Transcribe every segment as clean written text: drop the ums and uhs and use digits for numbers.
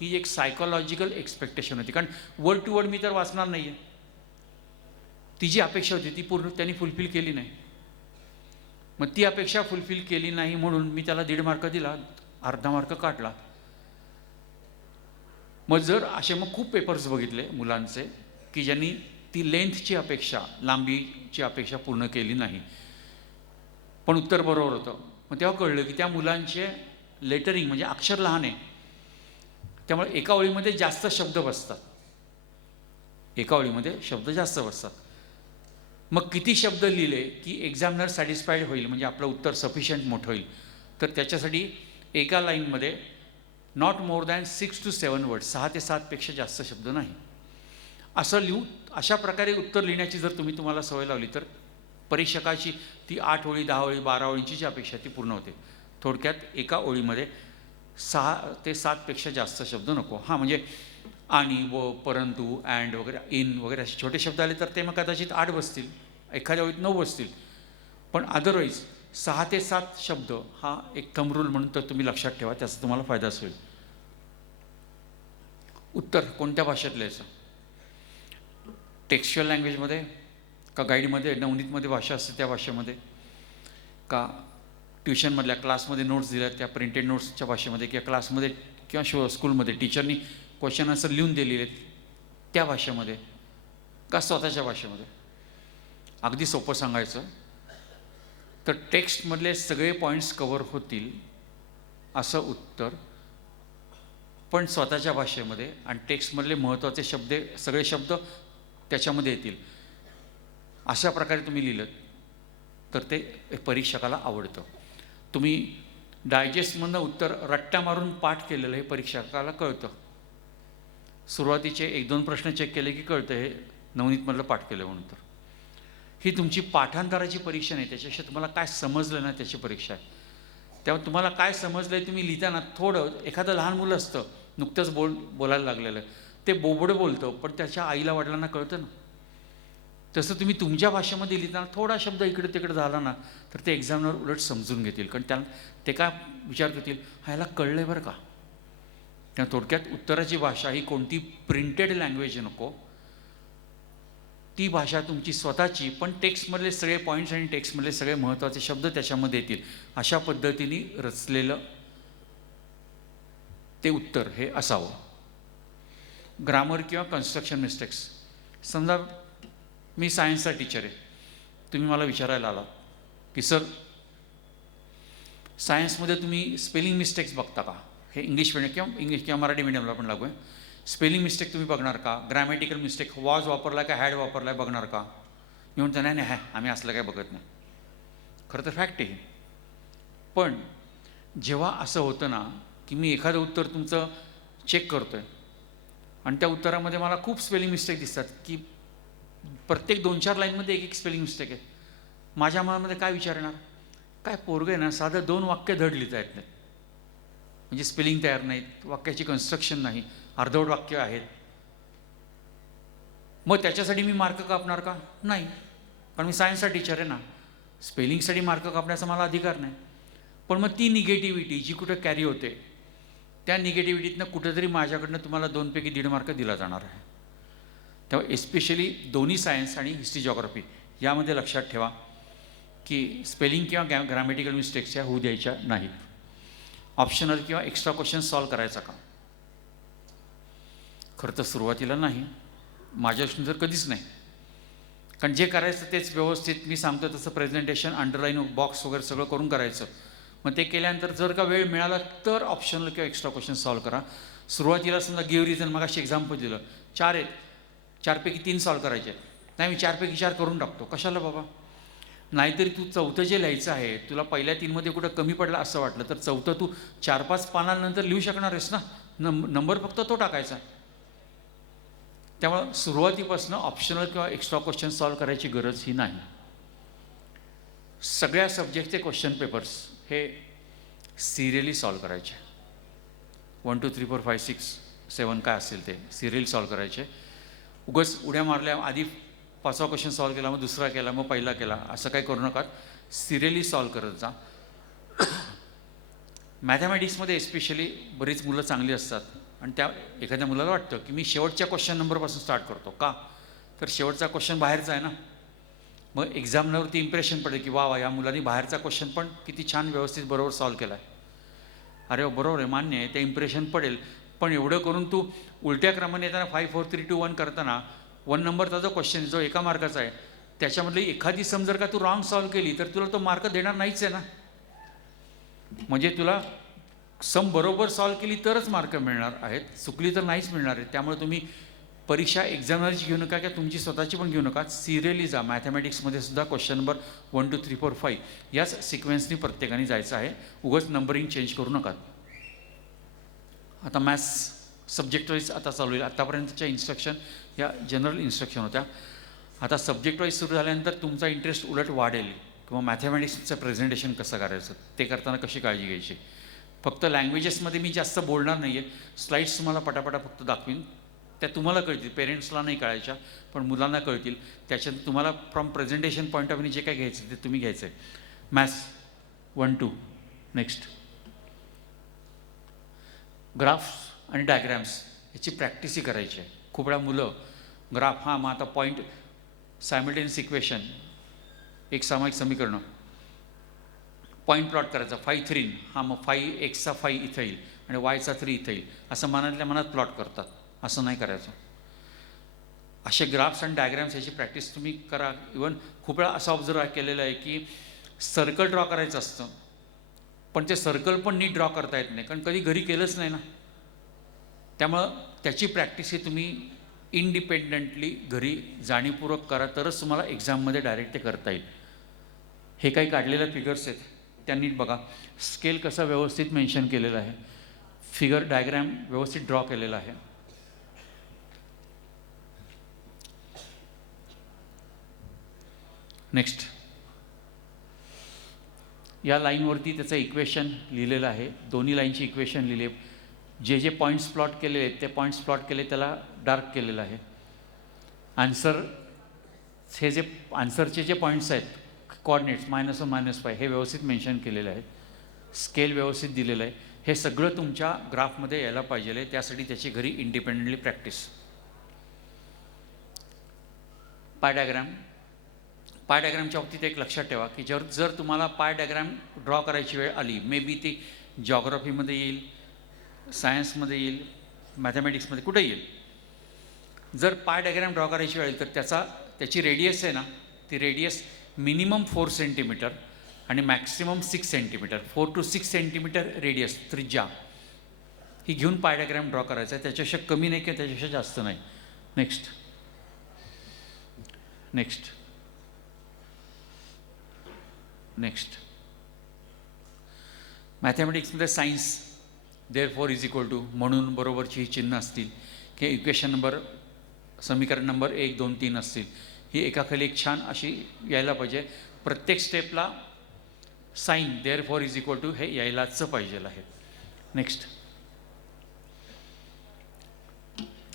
ही एक psychological expectation होती, कारण वर्ड टू वर्ड मी तर वाचणार नाही आहे. ती जी अपेक्षा होती ती पूर्ण त्यांनी फुलफिल केली नाही. मग ती अपेक्षा फुलफिल केली नाही म्हणून मी त्याला 1.5 मार्क दिला, अर्धा मार्क काढला. मग जर असे मग खूप पेपर्स बघितले मुलांचे की ज्यांनी ती लेंथची अपेक्षा, लांबीची अपेक्षा पूर्ण केली नाही, पण उत्तर बरोबर होतं. मग तेव्हा कळलं की त्या मुलांचे लेटरिंग म्हणजे अक्षर लहान आहे, त्यामुळे एका ओळीमध्ये जास्त शब्द बसतात, एका ओळीमध्ये शब्द जास्त बसतात. मग किती शब्द लिहिले की एक्झामिनर सॅटिस्फाईड होईल, म्हणजे आपलं उत्तर सफिशियंट मोठं होईल. तर त्याच्यासाठी एका लाईनमध्ये not more than 6 to 7 words, 6 ते 7 पेक्षा जास्त शब्द नाही, असं लिहू. अशा प्रकारे उत्तर लिहिण्याची जर तुम्हाला सवय लावली तर परीक्षकाची ती 8 ओळी, 10 ओळी, 12 ओळींची जी अपेक्षा ती पूर्ण होते. थोडक्यात एका ओळीमध्ये 6 ते 7 पेक्षा जास्त शब्द नको. हां, म्हणजे आणि, व, परंतु, अँड वगैरे, इन वगैरे असे छोटे शब्द आले तर ते मग कदाचित 8 बसतील, एखाद्या ओळीत 9 बसतील, पण अदरवाईज 6 ते 7 शब्द हा एक थंब रूल म्हणून तर तुम्ही लक्षात ठेवा, त्याचा तुम्हाला फायदाच होईल. उत्तर कोणत्या भाषेत लिहायचं? टेक्स्च्युअल लँग्वेजमध्ये का गाईडमध्ये, नवनीतमध्ये भाषा असते त्या भाषेमध्ये, का ट्युशनमधल्या क्लासमध्ये नोट्स दिल्या त्या प्रिंटेड नोट्सच्या भाषेमध्ये, किंवा क्लासमध्ये किंवा स्कूलमध्ये टीचरनी क्वेश्चन आन्सर लिहून दिलेले त्या भाषेमध्ये, का स्वतःच्या भाषेमध्ये? अगदी सोपं सांगायचं तर टेक्स्टमधले सगळे पॉईंट्स कव्हर होतील असं उत्तर, पण स्वतःच्या भाषेमध्ये, आणि टेक्स्टमधले महत्त्वाचे शब्द, सगळे शब्द त्याच्यामध्ये येतील. अशा प्रकारे तुम्ही लिहिलं तर ते परीक्षकाला आवडतं. तुम्ही डायजेस्टमधनं उत्तर रट्ट्या मारून पाठ केलेलं हे परीक्षकाला कळतं. सुरुवातीचे 1-2 प्रश्न चेक केले की कळतं हे नवनीतमधलं पाठ केलं म्हणून. तर ही तुमची पाठांतराची परीक्षा नाही, त्याच्याशी तुम्हाला काय समजलं ना त्याची परीक्षा आहे. तेव्हा तुम्हाला काय समजलं आहे तुम्ही लिहिताना थोडं, एखादं लहान मुलं असतं नुकतंच बोलायला लागलेलं, ते बोबडं बोलतं पण त्याच्या आईला वडिलांना कळतं ना, तसं तुम्ही तुमच्या भाषेमध्ये लिहिताना थोडा शब्द इकडे तिकडे झाला ना तर ते एक्झामिनर उलट समजून घेतील, कारण त्यांना ते काय विचार करतील, ह्याला कळलं आहे बरं का. तेव्हा थोडक्यात उत्तराची भाषा ही कोणती प्रिंटेड लँग्वेज नको, ती भाषा तुमची स्वतःची, पण टेक्स्टमधले सगळे पॉईंट्स आणि टेक्स्टमधले सगळे महत्त्वाचे शब्द त्याच्यामध्ये येतील अशा पद्धतीने रचलेलं ते उत्तर हे असावं. ग्रामर किंवा कन्स्ट्रक्शन मिस्टेक्स. समजा मी सायन्सचा टीचर आहे, तुम्ही मला विचारायला आला की सर सायन्समध्ये तुम्ही स्पेलिंग मिस्टेक्स बघता का? हे इंग्लिश किंवा मराठी मीडियमला पण लागू आहे. स्पेलिंग मिस्टेक तुम्ही बघणार का? ग्रॅमॅटिकल मिस्टेक, वॉज वापरला का हॅड वापरला बघणार का? मी म्हणतो नाही नाही, आम्ही असलं काय बघत नाही. खरं तर फॅक्ट आहे. पण जेव्हा असं होतं ना की मी एखादं उत्तर तुमचं चेक करतो आहे आणि त्या उत्तरामध्ये मला खूप स्पेलिंग मिस्टेक दिसतात, की प्रत्येक 2-4 लाईनमध्ये एक स्पेलिंग मिस्टेक आहे, माझ्या मनामध्ये काय विचार येणार, काय पोरगं आहे ना, साधं 2 वाक्य धड लिहिता येत नाहीत, म्हणजे स्पेलिंग तयार नाहीत, वाक्याची कन्स्ट्रक्शन नाही, अर्धवट वाक्य आहेत, मग त्याच्यासाठी मी मार्क कापणार का? नाही, कारण मी सायन्सचा टीचर आहे ना, स्पेलिंगसाठी मार्क कापण्याचा मला अधिकार नाही. पण मग ती निगेटिव्हिटी जी कुठं कॅरी होते, त्या निगेटिव्हिटीतनं कुठंतरी माझ्याकडनं तुम्हाला 2 पैकी 1.5 मार्क दिला जाणार आहे. तेव्हा एस्पेशली दोन्ही सायन्स आणि हिस्ट्री जॉग्राफी यामध्ये लक्षात ठेवा की स्पेलिंग किंवा ग्रॅमॅटिकल मिस्टेक्स ह्या होऊ द्यायच्या नाहीत. ऑप्शनल किंवा एक्स्ट्रा क्वेश्चन सॉल्व करायचा का? खरं तर सुरुवातीला नाही, माझ्या दृष्टीने तर कधीच नाही, कारण जे करायचं तेच व्यवस्थित मी सांगतो तसं प्रेझेंटेशन, अंडरलाईन, बॉक्स वगैरे सगळं करून करायचं. मग ते केल्यानंतर जर का वेळ मिळाला तर ऑप्शनल किंवा एक्स्ट्रा क्वेश्चन सॉल्व करा. सुरुवातीला समजा गिव्ह रिझन, मग अशी एक्झाम्पल दिलं, 4 आहेत, 4 पैकी 3 सॉल्व करायचे आहेत, नाही मी 4 पैकी 4 करून टाकतो. कशाला बाबा? नाहीतरी तू चौथं जे लिहायचं आहे, तुला पहिल्या 3मध्ये कुठं कमी पडला असं वाटलं तर चौथं तू 4-5 पानांनंतर लिहू शकणार आहेस ना, नंबर फक्त तो टाकायचा. त्यामुळं सुरुवातीपासून ऑप्शनल किंवा एक्स्ट्रा क्वेश्चन सॉल्व करायची गरज ही नाही. सगळ्या सब्जेक्टचे क्वेश्चन पेपर्स हे सिरियली सॉल्व करायचे, 1 2 3 4 5 6 7 काय असेल ते सिरियल सॉल्व करायचे. उगाच उड्या मारल्या, आधी 5वा क्वेश्चन सॉल्व केला, मग दुसरा केला, मग पहिला केला, असं काही करू नका, सिरियली सॉल्व करत जा. मॅथमॅटिक्समध्ये एस्पेशली बरीच मुलं चांगली असतात, आणि त्या एखाद्या मुलाला वाटतं की मी शेवटच्या क्वेश्चन नंबरपासून स्टार्ट करतो. का? तर शेवटचा क्वेश्चन बाहेरचा आहे ना. मग एक्झामवरती इम्प्रेशन पडेल की वा वा, या मुलांनी बाहेरचा क्वेश्चन पण किती छान व्यवस्थित बरोबर सॉल्व्ह केला आहे. अरे बरोबर आहे, मान्य आहे, ते इम्प्रेशन पडेल. पण एवढं करून तू उलट्या क्रमाने येताना 5 4 3 2 1 करताना 1 नंबरचा जो क्वेश्चन जो एका मार्काचा आहे त्याच्यामधली एखादी सम जर का तू रॉंग सॉल्व्ह केली तर तुला तो मार्क देणार नाहीच आहे ना. म्हणजे तुला सम बरोबर सॉल्व्ह केली तरच मार्क मिळणार आहेत, चुकली तर नाहीच मिळणार आहेत. त्यामुळे तुम्ही परीक्षा एक्झामिनरची घेऊ नका किंवा तुमची स्वतःची पण घेऊ नका, सिरियली जा. मॅथमॅटिक्समध्ये सुद्धा क्वेश्चन नंबर 1 2 3 4 5 याच सिक्वेन्सनी प्रत्येकाने जायचं आहे. उगाच नंबरिंग चेंज करू नका. आता मॅथ्स सब्जेक्ट वाईज आता चालू होईल. आत्तापर्यंतच्या इन्स्ट्रक्शन या जनरल इन्स्ट्रक्शन होत्या. आता सब्जेक्ट वाईज सुरू झाल्यानंतर तुमचा इंटरेस्ट उलट वाढेल किंवा मॅथमॅटिक्सचं प्रेझेंटेशन कसं करायचं, ते करताना कशी काळजी घ्यायची. फक्त लँग्वेजेसमध्ये मी जास्त बोलणार नाही आहे, स्लाईड्स तुम्हाला पटापटा फक्त दाखवीन, त्या तुम्हाला कळतील, पेरेंट्सला नाही कळायच्या पण मुलांना कळतील. त्याच्यात तुम्हाला फ्रॉम प्रेझेंटेशन पॉईंट ऑफ व्ह्यूने जे काय घ्यायचं ते तुम्ही घ्यायचं आहे. मॅथ्स 1 2. नेक्स्ट, ग्राफ्स आणि डायग्रॅम्स याची प्रॅक्टिसही करायची आहे. खूप वेळा मुलं ग्राफ, हां मग आता पॉईंट सायमल्टेनियस इक्वेशन, एक सामायिक समीकरणं, पॉईंट प्लॉट करायचा 5 3, हां मग 5x चा 5 इथं येईल आणि yचा 3 इथं येईल, असं मनातल्या मनात प्लॉट करतात. असं नाही करायचं. असे ग्राफ्स आणि डायग्रॅम्स याची प्रॅक्टिस तुम्ही करा. इवन खूप वेळा असं ऑब्झर्व केलेलं आहे की सर्कल ड्रॉ करायचं असतं पण ते सर्कल पण नीट ड्रॉ करता येत नाही, कारण कधी घरी केलंच नाही ना. त्यामुळं त्याची प्रॅक्टिस ही तुम्ही इंडिपेंडंटली घरी जाणीवपूर्वक करा, तरच तुम्हाला एक्झाममध्ये डायरेक्ट ते करता येईल. हे काही काढलेल्या फिगर्स आहेत त्या नीट बघा. स्केल कसा व्यवस्थित मेन्शन केलेला आहे, फिगर डायग्रॅम व्यवस्थित ड्रॉ केलेला आहे. नेक्स्ट, या लाईनवरती त्याचं इक्वेशन लिहिलेलं आहे, दोन्ही लाईनची इक्वेशन लिहिली आहे. जे जे पॉईंट्स प्लॉट केलेले आहेत ते पॉईंट्स प्लॉट केले त्याला डार्क केलेलं आहे. आन्सर, हे जे आन्सरचे जे पॉईंट्स आहेत कोऑर्डिनेट्स -1 -5 हे व्यवस्थित मेन्शन केलेलं आहे. स्केल व्यवस्थित दिलेलं आहे. हे सगळं तुमच्या ग्राफमध्ये यायला पाहिजे आहे. त्यासाठी त्याची घरी इंडिपेंडेंटली प्रॅक्टिस. पाय डायग्राम, पाय डायग्रामच्या बाबतीत एक लक्षात ठेवा की जर तुम्हाला पाय डायग्राम ड्रॉ करायची वेळ आली, मे बी ती जॉग्रफीमध्ये येईल, सायन्समध्ये येईल, मॅथमॅटिक्समध्ये कुठे येईल, जर पाय डायग्राम ड्रॉ करायची वेळ तर त्याची रेडियस आहे ना, ती रेडियस मिनिमम 4 सेंटीमीटर आणि maximum 6 centimetre, 4 to 6 centimetre radius त्रिज्या ही घेऊन पाय डायग्राम ड्रॉ करायचा आहे. त्याच्यापेक्षा कमी नाही किंवा त्याच्यापेक्षा जास्त नाही. Next, next, next. मॅथमॅटिक्समध्ये science therefore is equal to म्हणून बरोबरची ही चिन्ह असतील किंवा इक्वेशन नंबर, समीकरण नंबर 1 2 3 असतील, ही एकाखाली एक छान अशी यायला पाहिजे. प्रत्येक स्टेपला sign therefore is equal to हे यायलाच पाहिजे आहे. नेक्स्ट,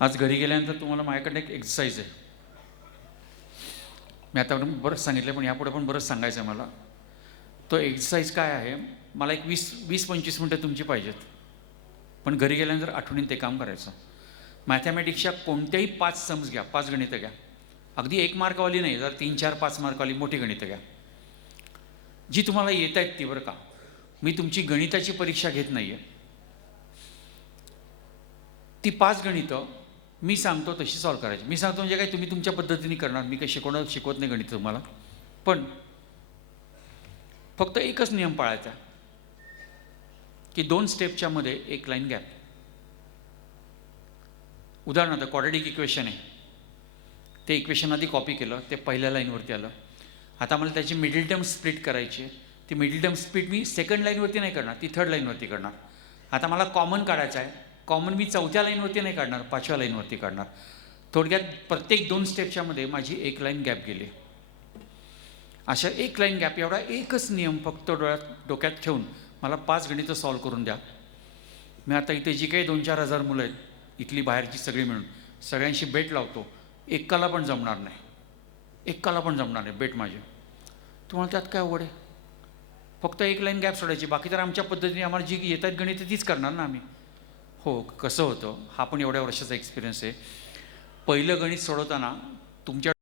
आज घरी गेल्यानंतर तुम्हाला माझ्याकडे एक एक्सरसाइज आहे. मी आता बरंच सांगितलं पण यापुढे पण बरंच सांगायचं आहे मला. तो एक्सरसाइज काय आहे, मला एक 20-25 मिनटं तुमची पाहिजेत, पण घरी गेल्यानंतर आठवणीत ते काम करायचं. मॅथमॅटिक्सच्या कोणत्याही 5 सम्स घ्या, 5 गणितं घ्या, अगदी 1 मार्कवाली नाही, जर 3 4 5 मार्कवाली मोठी गणितं घ्या जी तुम्हाला येत आहेत ती. बरं का, मी तुमची गणिताची परीक्षा घेत नाही आहे. ती 5 गणितं मी सांगतो तशी सॉल्व्ह करायची. मी सांगतो म्हणजे काय, तुम्ही तुमच्या पद्धतीने करणार, मी काही शिकवत नाही गणित तुम्हाला. पण फक्त एकच नियम पाळायचा की 2 स्टेपच्या मध्ये एक लाईन गॅप. उदाहरणार्थ क्वाड्रॅटिक इक्वेशन आहे, ते इक्वेशन आधी कॉपी केलं, ते पहिल्या लाईनवरती आलं. आता मला त्याची मिडल टर्म स्प्लिट करायची आहे. ती मिडल टर्म स्प्लिट मी सेकंड लाईनवरती नाही करणार, ती थर्ड लाईनवरती करणार. आता मला कॉमन काढायचं आहे, कॉमन मी चौथ्या लाईनवरती नाही काढणार, 5व्या लाईनवरती काढणार. थोडक्यात प्रत्येक 2 स्टेपच्या मध्ये माझी एक लाईन गॅप गेली. अशा एक लाईन गॅप एवढा एकच नियम फक्त डोक्यात ठेवून मला 5 गणितं सॉल्व्ह करून द्या. मी आता इथे जी काही 2-4 हजार मुलं आहेत इथली बाहेरची सगळी मिळून सगळ्यांशी बेट लावतो, एकाला पण जमणार नाही, एकाला पण जमणार नाही बेट माझी. तुम्हाला त्यात काय आवड आहे, फक्त एक लाईन गॅप सोडायची, बाकी तर आमच्या पद्धतीने आम्हाला जी येतात गणितं तीच करणार ना आम्ही. हो, कसं होतं हा पण एवढ्या वर्षाचा एक्सपिरियन्स आहे. पहिलं गणित सोडवताना तुमच्या